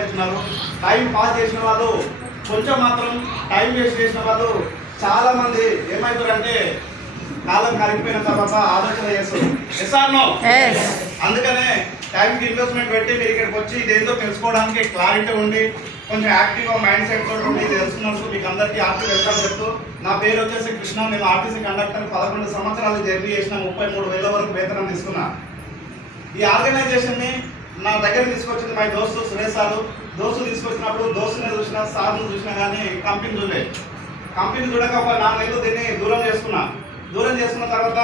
అవుతున్నారు. Time pass చేసిన వాళ్ళు కొంచెం మాత్రం టైం వేస్ట్ చేసిన వాళ్ళు చాలా మంది ఏమవుతారంటే కాలం కరిగిపోయిన తర్వాత ఆలోచన చేస్తారు. ఎస్ఆర్నో అందుకనే టైంకి ఇన్వెస్ట్మెంట్ పెట్టి మీరు ఇక్కడికి వచ్చి ఇదేందో తెలుసుకోవడానికి క్లారిటీ ఉండి కొంచెం యాక్టివ్గా మైండ్ సెట్ తోటి ఉండి తెలుసుకున్నప్పుడు మీకు అందరికీ ఆర్టీ వెల్కమ్ చెప్తూ, నా పేరు వచ్చేసి కృష్ణ. నేను ఆర్టీసీ కండక్టర్ 11 సంవత్సరాలు జర్నీ చేసిన 33,000 వరకు వేతనం తీసుకున్నా. ఈ ఆర్గనైజేషన్ని నా దగ్గర తీసుకొచ్చింది మా దోస్తు సురేష్ సారు. దోస్తు తీసుకొచ్చినప్పుడు దోస్తుని చూసినా సార్ను చూసినా కానీ కంపెనీ చూడలేదు. కంపెనీ చూడక ఒక 4 నెలలు దీన్ని దూరం చేసుకున్నా. దూరం చేసుకున్న తర్వాత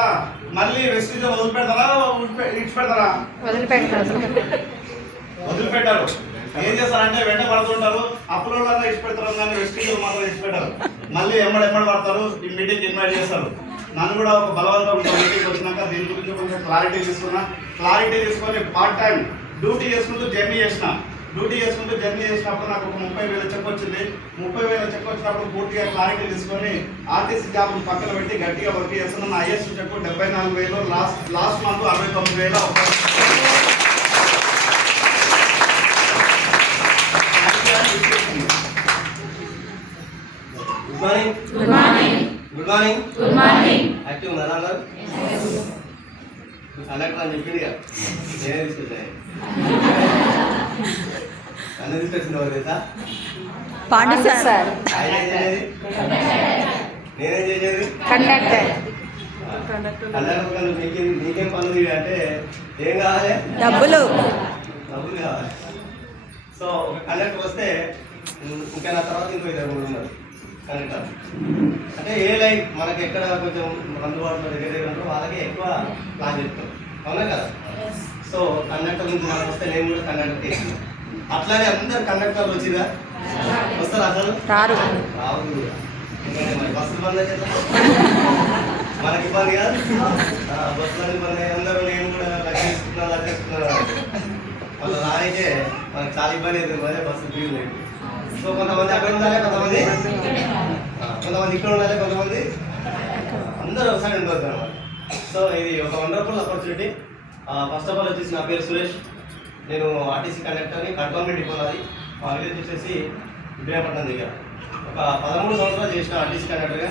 మళ్ళీ వెస్టీజ్ వదిలిపెడతారా ఇచ్చిపెడతారా? వదిలిపెట్టారు. ఏం చేస్తారంటే వెంట పడుతుంటారు. అప్పులలో ఇచ్చిపెడతారు కానీ వెస్టీజ్ మాత్రం ఇచ్చిపెట్టారు. మళ్ళీ ఎమ్మడి పడతారు. ఈ మీటింగ్కి ఇన్వైట్ చేస్తారు. నన్ను కూడా ఒక బలవంతం మీటింగ్ వచ్చినాక దీని గురించి కొంచెం క్లారిటీ తీసుకున్నా. క్లారిటీ తీసుకొని పార్ట్ టైం డ్యూటీ చేసుకుంటూ జర్నీ చేసిన. డ్యూటీ చేసుకుంటూ జర్నీ చేసినప్పుడు నాకు ఒక 30,000 చెక్ వచ్చింది. 30,000 చెక్ వచ్చినప్పుడు పూర్తిగా క్లారిటీ తీసుకొని ఆర్టీసీ జాబ్ పక్కన పెట్టి గట్టిగా వర్క్ చేస్తున్నాను. Highest check 74,000. Last month 69,000. Good morning. Active ఉన్నారా అందరు? కండక్టర్ అని చెప్పింది కదా, నేనే తీసుకొచ్చాను. అన్నీ తీసుకొచ్చింది ఎవరు తెలుసా? నేనేం చేసేది కండక్టర్. నీకేం పనులు అంటే ఏం కావాలి? డబ్బులు కావాలి. సో ఒక కండక్టర్ వస్తే ఇంకా నా తర్వాత ఇంకో 2 ఉన్నారు కండక్టర్. అంటే ఏ లైన్ మనకి ఎక్కడ కొంచెం అందుబాటులో దగ్గర ఉంటారో వాళ్ళకి ఎక్కువ ప్లాన్ చెప్తాం, అవునా కదా? సో కండక్టర్ నుంచి మనకు వస్తే నేను కూడా కండక్టర్ చేసిన. అట్లానే అందరు కండక్టర్లు వచ్చిరా వస్తారు? అసలు రావు. మరి బస్సులు బంద్ అయితే మనకి ఇబ్బంది కాదు. బస్సులని బంద్ అయ్యి అందరూ నేను కూడా లక్షిస్తున్నాను వాళ్ళు రానికే మనకు చాలా ఇబ్బంది అవుతుంది. బస్సు ఫ్రీ లేదు. సో కొంతమంది అక్కడ ఉండాలి, కొంతమంది ఇక్కడ ఉండాలి, కొంతమంది అందరూ ఒకసారి ఉండవచ్చు అనమాట. సో ఇది ఒక wonderful opportunity. First of all వచ్చేసి నా పేరు సురేష్. నేను ఆర్టీసీ కండక్టర్ని. కంటోన్మెంట్ డిపోనాది. మా విలేజ్ వచ్చేసి ఇబ్రాహీంపట్నం దగ్గర. ఒక 13 సంవత్సరాలు చేసిన ఆర్టీసీ కండక్టర్గా.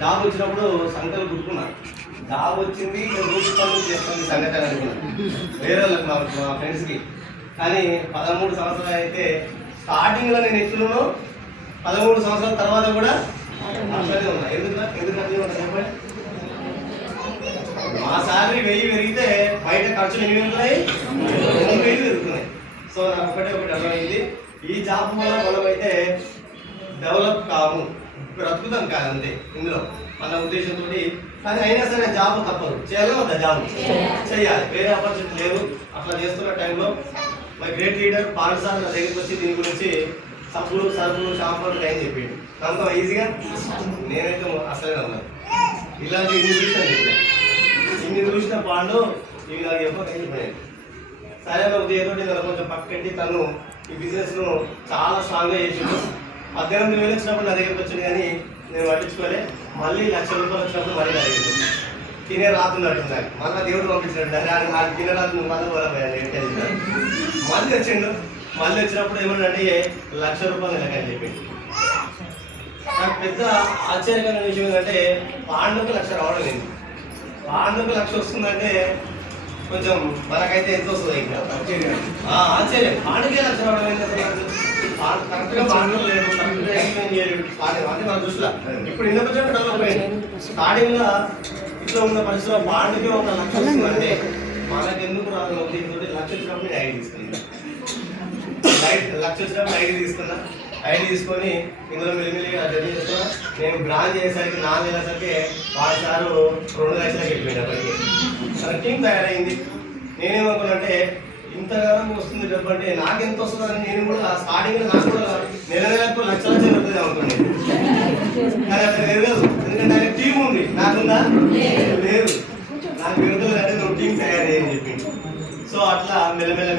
జాబ్ వచ్చినప్పుడు సంఖ్యలు గుర్తుకున్నాను. జాబ్ వచ్చింది రూపాయలు పనులు చేస్తుంది సంగతి అని అనుకున్నాను వేరే వాళ్ళకి, మా ఫ్రెండ్స్కి. కానీ 13 సంవత్సరాలు అయితే స్టార్టింగ్లో నేను ఎట్లున్నానో 13 సంవత్సరాల తర్వాత కూడా అట్లనే ఉన్నా. ఎందుకు అట్లనే ఉన్నా చెప్పండి? మా శాలరీ 1000 పెరిగితే బయట ఖర్చులు 8,000 పెరుగుతున్నాయి. సో నాకు ఒకటి అర్థమైంది, ఈ జాబ్ వల్ల మనమైతే డెవలప్ కాము, బ్రతుకుతాం కాదు అంతే ఇందులో అన్న ఉద్దేశంతో. కానీ అయినా సరే జాబ్ తప్పదు, చేయాలి వద్దా? జాబ్ చేయాలి, వేరే ఆపర్చునిటీ లేదు. అట్లా చేస్తున్న టైంలో మై గ్రేట్ లీడర్ పాఠశాల నా దగ్గరికి వచ్చి దీని గురించి సబ్బులు సరుకులు షాంపూలు టైం చెప్పిండు. నమ్మకం ఈజీగా నేనైతే అసలే నమ్మను. ఇలాంటి ఇన్ని చూసిన పాండు ఇవి నాకు ఎక్కువ అయిపోయాయి. సరే ఉదయంతో నన్ను కొంచెం పక్కకెట్టి తను ఈ బిజినెస్ను చాలా స్ట్రాంగ్గా చేసిండు. 18,000 వచ్చినప్పుడు నా దగ్గరికి వచ్చింది కానీ నేను పట్టించుకోలే. మళ్ళీ 1,00,000 రూపాయలు వచ్చినప్పుడు మళ్ళీ నా దగ్గరికి తినే రాతున్నట్టు నాకు మళ్ళీ దేవుడు పంపించాడు. తినే రాత్రి మళ్ళీ పోరాపోయాను. మళ్ళీ వచ్చిండు. మళ్ళీ వచ్చినప్పుడు ఏమన్నాడంటే 1,00,000 రూపాయలు నెలకని చెప్పిండు. నాకు పెద్ద ఆశ్చర్యకరమైన విషయం ఏంటంటే పాండుకు 1,00,000 రావడం లేదు. పాండుకు 1,00,000 వస్తుందంటే కొంచెం మనకైతే ఎంత వస్తుంది? ఇంకా ఆశ్చర్యం. పాండుకే 1,00,000 రావడం ఏంటంటే కరెక్ట్గా పాండు లేదు, కరెక్ట్గా ఎక్స్ప్లెయిన్ చేయలేదు అంటే మన దృష్టిలో. ఇప్పుడు ఇంత కొంచెం డెవలప్ అయింది. స్టార్టింగ్లో ఇట్లా ఉన్న పరిస్థితిలో పాండుకి 1,00,000 వస్తుందంటే మనకు ఎందుకు రాదు? 1,00,000 వచ్చినప్పుడు నేను ఐడి తీసుకున్నాను. 1,00,000 వచ్చినప్పుడు ఐడి తీసుకున్నా. ఐడి తీసుకొని ఇందులో మెల్లిమెల్లిగా జర్నీ చేస్తున్నా. నేను బ్రాంచ్ చేసేసరికి 4 నెలలకి వాడిసారు 2 లక్షలకి వెళ్ళిపోయింది. అప్పటికి మన టీం తయారైంది. నేనేమనుకున్నానంటే ఇంతగానో వస్తుంది డబ్బు అంటే నాకెంత వస్తుందని నేను కూడా స్టార్టింగ్లో నాకు కూడా నెలకు 1,00,000 వస్తుంది అనుకున్నాను. కానీ అక్కడ లేదు, ఎందుకంటే ఆయన టీం ఉంది. నాకుందా? లేదు. నాకు విరుద్ధం అంటే నువ్వు టీం తయారు చేయని చెప్పింది. సో అట్లా మెల్లమెల్ల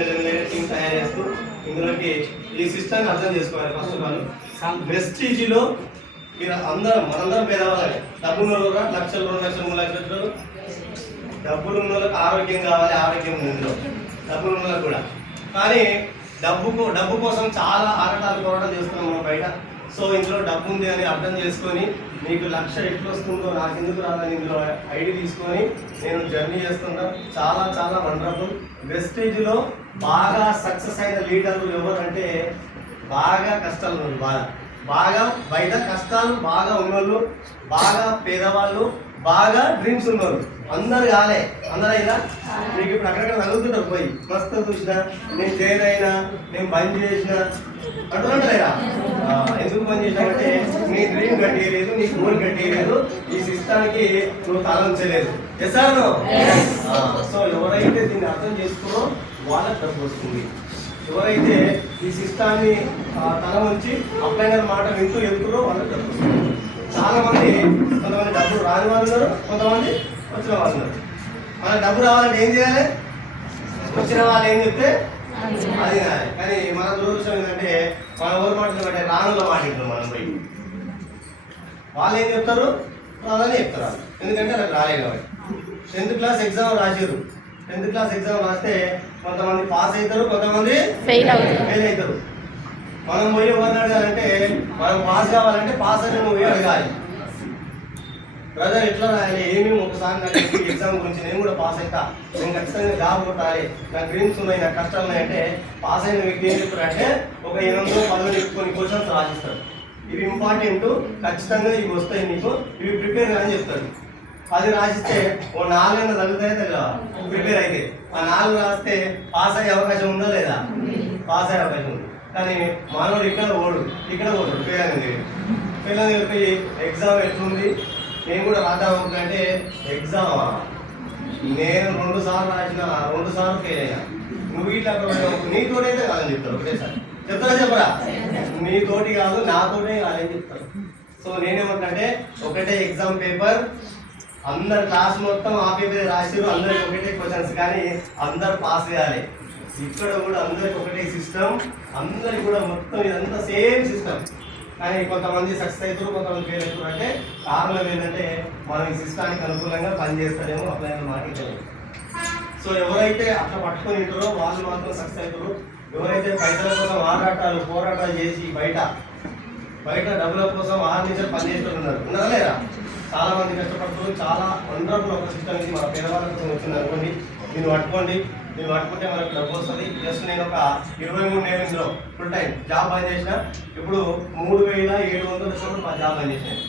టీం తయారు చేస్తూ ఇందులోకి ఈ సిస్టమ్ని అర్థం చేసుకోవాలి. ఫస్ట్ ఆఫ్ ఆల్ వెస్టీజీలో మీరు మనందరం పేదవాళ్ళని. డబ్బులు ఉన్న 1,00,000, 2 లక్షలు, 3 లక్షలు వచ్చారు. డబ్బులు ఉన్న వాళ్ళకి ఆరోగ్యం కావాలి, ఆరోగ్యం ఉంది ఇందులో డబ్బులు ఉన్న వాళ్ళకి కూడా. కానీ డబ్బు కోసం చాలా ఆరాటాలు పోరాటం చేస్తున్నాం మనం బయట. సో ఇందులో డబ్బు ఉంది అని అర్థం చేసుకొని మీకు లక్ష ఎట్లు వస్తుందో నాకు ఎందుకు రాదని ఇందులో ఐడి తీసుకొని నేను జర్నీ చేస్తున్నా. చాలా చాలా వండర్ఫుల్. వెస్టేజ్లో బాగా సక్సెస్ అయిన లీడర్లు ఎవరంటే బాగా కష్టాలు ఉన్నోళ్ళు, బాగా బయట కష్టాలు బాగా ఉన్నోళ్ళు, బాగా పేదవాళ్ళు, బాగా డ్రీమ్స్ ఉన్నోళ్ళు. అందరు కాలే, అందరూ అయినా మీకు ఇప్పుడు అక్కడక్కడ తగులుతుంటారు పోయి మస్తు చూసిన నేను చేయనైనా నేను బంద్ చేసిన అంటున్నారా? ఎందుకు బంద్ చేసినామంటే నీ డ్రీమ్ కట్టేయలేదు, నీ గోల్ కట్టేయలేదు, ఈ సిస్టానికి నువ్వు తల ఉంచలేదు. చేశాను. సో ఎవరైతే దీన్ని అర్థం చేసుకున్నో వాళ్ళకి డబ్బు వస్తుంది. ఎవరైతే ఈ సిస్టాన్ని తల ఉంచి అప్లైనర్ మాట వింటూ వెళ్తున్నారో వాళ్ళకి డబ్బు వస్తుంది. చాలా మంది కొంతమంది డబ్బులు రాని వాళ్ళు ఉన్నారు, కొంతమంది వచ్చిన వాళ్ళు ఉన్నారు. మన డబ్బు రావాలంటే ఏం చేయాలి? వచ్చిన వాళ్ళు ఏం చెప్తే అది కాదు. కానీ మన దురదృష్టం ఏంటంటే మన ఊరు మాట్లాడే రానులో మాట్లాడుతున్నాం మనం పోయి. వాళ్ళు ఏం చెప్తారు? రాదని చెప్తారు. ఎందుకంటే నాకు రాలేదు కాబట్టి. 10th క్లాస్ ఎగ్జామ్ రాసారు. 10th క్లాస్ ఎగ్జామ్ రాస్తే కొంతమంది పాస్ అవుతారు, కొంతమంది ఫెయిల్ అవుతారు. మనం పోయి ఎవరిని అడగాలంటే మనం పాస్ కావాలంటే పాస్ అని నువ్వు అడగాలి. బ్రదర్ ఎట్లా రాయాలి, ఏమి ఒకసారి నాకు ఎగ్జామ్ గురించి నేను కూడా పాస్ అవుతా, నేను ఖచ్చితంగా జాబ్ కొట్టాలి, నాకు డ్రీమ్స్ ఉన్నాయి, నాకు కష్టాలు ఉన్నాయంటే పాస్ అయిన వ్యక్తి ఏం చెప్తారంటే ఒక 800 కొన్ని క్వశ్చన్స్ రాసిస్తారు. ఇవి ఇంపార్టెంట్, ఖచ్చితంగా ఇవి వస్తాయి నీకు, ఇవి ప్రిపేర్ అని చెప్తారు. అది రాసిస్తే ఓ 4 తగ్గుతాయి కదా ప్రిపేర్ అయితే. ఆ 4 రాస్తే పాస్ అయ్యే అవకాశం ఉందా లేదా? పాస్ అయ్యే అవకాశం ఉంది. కానీ మానవుడు ఇక్కడ ఓడు ఫెయిల్ అనేది పోయి ఎగ్జామ్ ఎట్లుంది నేను కూడా రాద్దాం అనుకుంటే ఎగ్జామ్ నేను 2 సార్లు రాసిన, 2 సార్లు ఫెయిల్ అయినా. నువ్వు ఇట్లా నీతోటైతే కాదని చెప్తారు. ఒకటేసారి చెప్పరా? నీతోటి కాదు నాతోటే కాదని చెప్తారు. సో నేనేమంటే ఒకటే ఎగ్జామ్ పేపర్, అందరు క్లాస్ మొత్తం ఆ పేపర్ రాసిరు, అందరికి ఒకటే క్వశ్చన్స్, కానీ అందరు పాస్ చేయాలి. ఇక్కడ కూడా అందరికి ఒకటే సిస్టమ్, అందరికి కూడా మొత్తం ఇదంతా సేమ్ సిస్టమ్. కానీ కొంతమంది సక్సెస్ అవుతారు, కొంతమంది ఫెయిల్ అవుతారు. అంటే కారణం ఏంటంటే మనం ఈ సిస్టానికి అనుకూలంగా పనిచేస్తారేమో అట్లా మాట్లాడలేదు. సో ఎవరైతే అట్లా పట్టుకొని ఉంటారో వాళ్ళు మాత్రం సక్సెస్ అవుతారు. ఎవరైతే పైసల కోసం పోరాటాలు చేసి బయట డబ్బుల కోసం ఆర్నించారు పనిచేస్తూ ఉన్నారా లేదా? చాలా మంది కష్టపడుతున్నారు. చాలా వండర్ఫుల్ ఒక సిస్టమ్ ఇది. మన పేదవాళ్ళ కోసం వచ్చింది అనుకోండి. దీన్ని పట్టుకుంటే మనకు డబ్బు వస్తుంది. జస్ట్ నేను ఒక 23 ఏళ్ళు ఇందులో ఫుల్ టైం జాబ్ బంద్ చేసిన. ఇప్పుడు 3700 వచ్చినప్పుడు మా జాబ్ బంద్ చేసాను.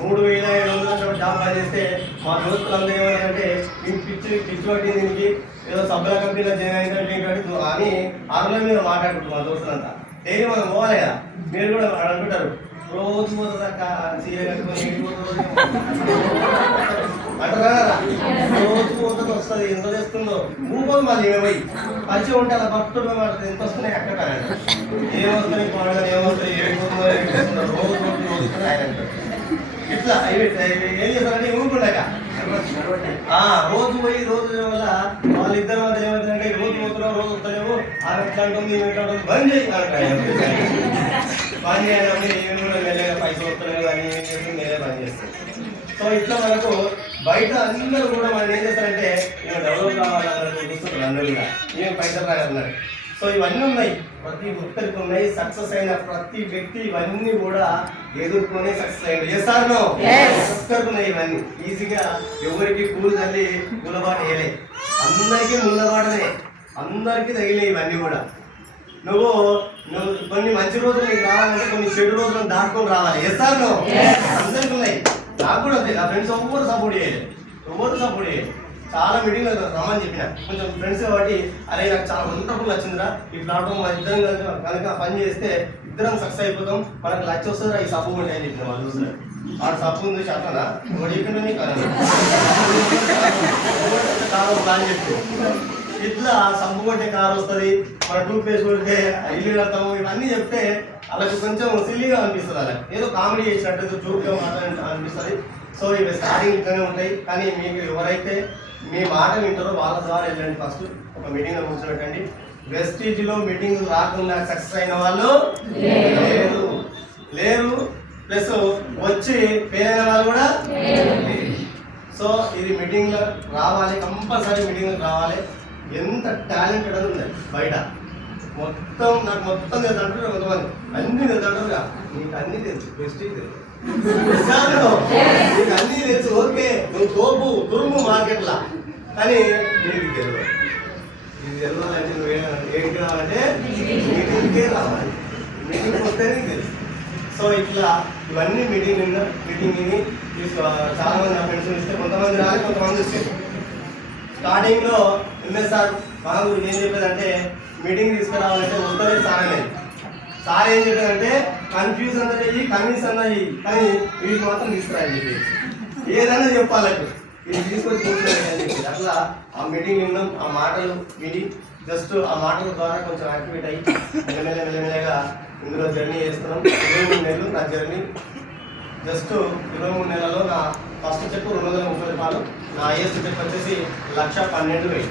3700 వచ్చినప్పుడు జాబ్ బంద్ చేస్తే మా దోస్తులందరూ ఏమన్నారంటే మీకు పిచ్చి పట్టి దీనికి ఏదో సబ్బుల కంపెనీలో జాయిన్ అయినట్టు అని 6 మీద మాట్లాడుకుంటారు మా దోస్తులంతా. డైలీ మనం పోవాలి కదా. మీరు కూడా అనుకుంటారు రోజు పోతుందక్క సీర కట్టుకొని అంటారా? రోజు పోతుంది వస్తుంది, ఎంత చేస్తుందో మూడు మళ్ళీ పోయి పరిచయం ఉంటే అలా భక్తులు మాట్లాడుతుంది ఎంత వస్తున్నాయి అక్కడ ఏమొస్తున్నాయి పాడలు ఏమొస్తాయి ఏడుకుంటుందో రోజు వస్తున్నాయి ఆయన అంటారు. ఇట్లా ఏం చేస్తారంటే ఊరుకుండాక రోజు పోయి రోజు వల్ల వాళ్ళిద్దరి మధ్య ఏమవుతుందంటే రోజు పోతున్నావు రోజు వస్తలేవు ఆమె ఎట్లా ఉంటుంది ఎట్లా ఉంటుంది బంద్ చేయి బంద్ చేయాలి. ఏమి కూడా వెళ్ళగా పైసలు వస్తలేవు అని నేనే బంద్ చేస్తాను. సో ఇట్లా మనకు బయట అందరూ కూడా మనం ఏం చేస్తారంటే నేను డెవలప్ కావాలన్నట్టు చూస్తున్నారు. అందరూ కూడా ఏం పైసలు రాగలన్నారు. సో ఇవన్నీ ఉన్నాయి, ప్రతి ఒక్కరికి ఉన్నాయి. సక్సెస్ అయిన ప్రతి వ్యక్తి ఇవన్నీ కూడా ఎదుర్కొని సక్సెస్ అయ్యింది. చేస్తాను ఒక్కరికి ఉన్నాయి ఇవన్నీ. ఈజీగా ఎవరికి కూలి తల్లి గులబాటు వేయలే, అందరికీ ముళ్ళబాటనే, అందరికీ తగిలినాయి ఇవన్నీ కూడా. నువ్వు కొన్ని మంచి రోజులు నీకు రావాలంటే కొన్ని చెడు రోజులను దాటుకొని రావాలి. చేస్తాను అందరికి ఉన్నాయి. నాకు కూడా ఉంది. నా ఫ్రెండ్స్ ఎవరు సపోర్ట్ చేయలేదు. చాలా మీటింగ్లో రమ్మని చెప్పిన కొంచెం ఫ్రెండ్స్ కాబట్టి అరే నాకు చాలా వండర్ఫుల్ నచ్చిందిరా ఈ ప్లాట్ఫామ్ మన ఇద్దరం కనుక పని చేస్తే ఇద్దరం సక్సెస్ అయిపోతాం, మనకు లక్ష వస్తుందిరా ఈ సబ్బు ఉంటాయి అని చెప్పిన వాళ్ళు చూస్తారు. ఆ సబ్బు ఉంది అట్లా ఒకటి చెప్పిన ప్లాన్ చెప్పి ఇట్లా సబ్బు కొట్టే కారు వస్తుంది, మన టూత్ పేస్ట్ కొడితే ఇల్లు కడతాము, ఇవన్నీ చెప్తే వాళ్ళకి కొంచెం సిల్లీగా అనిపిస్తుంది. వాళ్ళకి ఏదో కామెడీ చేసినట్టు ఏదో జోక్గా అనిపిస్తుంది. సో ఇవి స్టార్టింగ్ ఇట్లనే ఉంటాయి. కానీ మీకు ఎవరైతే మీ మాట వింటారో వాళ్ళ ద్వారా వెళ్ళండి. ఫస్ట్ ఒక మీటింగ్లో కూర్చోబెట్టండి. వెస్టీజ్లో మీటింగ్ రాకుండా సక్సెస్ అయిన వాళ్ళు లేరు, ప్లస్ వచ్చి ఫెయిల్ అయిన వాళ్ళు కూడా లేరు. సో ఇది మీటింగ్లో రావాలి, కంపల్సరీ మీటింగ్లో రావాలి. ఎంత టాలెంటెడ్ ఉంది బయట మొత్తం నాకు మొత్తం తెలుసు అంటారు కొంతమంది, అన్ని తెలుసు అంటారుగా. నీకు అన్ని తెలుసు, ప్రెస్టీజ్ తెలుసు, నీకు అన్ని తెలుసు, ఓకే నువ్వు తోపు తురుము మార్కెట్లా, కానీ నీకు తెలియదు. ఇది తెలియాలంటే నువ్వు ఏంటి రావాలంటే మీటింగ్కే రావాలి, మీటింగ్ వస్తేనే నీకు తెలుసు. సో ఇట్లా ఇవన్నీ మీటింగ్ చాలా మంది నా ఫ్రెండ్స్ ఇస్తే కొంతమంది రాలి కొంతమంది వస్తే స్టార్టింగ్లో ఎంఎస్ఆర్ మా గురించి ఏం చెప్పేదంటే మీటింగ్ తీసుకురావాలంటే వస్తలేదు సార్ అనేది. సార్ ఏం చెప్పేదంటే కన్ఫ్యూజ్ అన్నది అయ్యి కన్విన్స్ అన్నది, కానీ వీటికి మాత్రం తీసుకురాని చెప్పి ఏదైనా చెప్పాలంటే ఇది తీసుకొని చూసుకోవాలి అని చెప్పి అట్లా ఆ మీటింగ్ విన్నాం. ఆ మాటలు విని జస్ట్ ఆ మాటల ద్వారా కొంచెం యాక్టివేట్ అయ్యి మెల్లమెల్లగా ఇందులో జర్నీ చేస్తున్నాం. 23 నెలలు నా జర్నీ. జస్ట్ 23 నెలల్లో నా ఫస్ట్ చెక్ 230 రూపాయలు, నా హైయెస్ట్ చెక్ వచ్చేసి 1,12,000.